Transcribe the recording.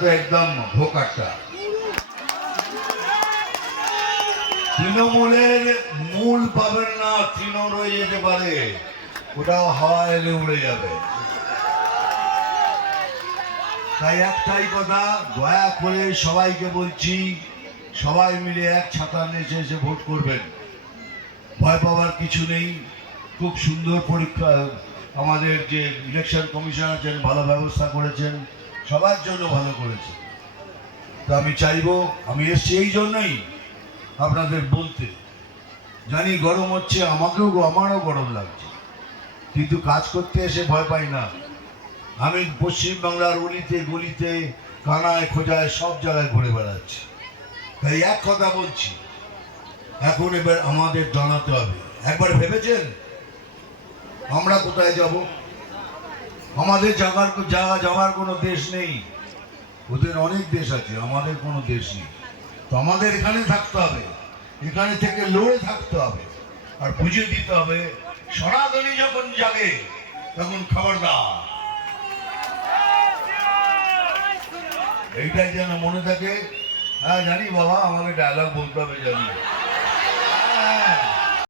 তো একদম ভোকাট্টা। তৃণমূলের মূল পাবেন না, তৃণ রয়ে যেতে পারে, ওটাও হাওয়া এলে উড়ে যাবে। তাই একটাই কথা, দয়া করে সবাইকে বলছি, সবাই মিলে এক ছাতার নিচে এসে ভোট করবেন। ভয় পাওয়ার কিছু নেই। খুব সুন্দর পরীক্ষা, আমাদের যে ইলেকশন কমিশন আছেন ভালো ব্যবস্থা করেছেন, সবার জন্য ভালো করেছে। তো আমি চাইবো, আমি এসছি এই জন্যই আপনাদের বলতে, জানি গরম হচ্ছে, আমারও গরম লাগছে, কিন্তু কাজ করতে এসে ভয় পাই না। আমি পশ্চিমবাংলার অলিতে গলিতে কানায় খোঁজায় সব জায়গায় ঘুরে বেড়াচ্ছি। তাই এক কথা বলছি, এখন এবার আমাদের জানাতে হবে। একবার ভেবেছেন আমরা কোথায় যাব? আমাদের যাওয়ার কোনো দেশ নেই, ওদের অনেক দেশ আছে, আমাদের কোনো দেশ নেই। তো আমাদের এখানে থাকতে হবে, এখানে থেকে লড়ে থাকতে হবে, আর বুঝে দিতে হবে সনাতনী যখন জাগে তখন খবরদার। এইটাই যেন মনে থাকে। হ্যাঁ জানি বাবা, আমাকে ডায়লগ বলতে হবে, জানি। হ্যাঁ।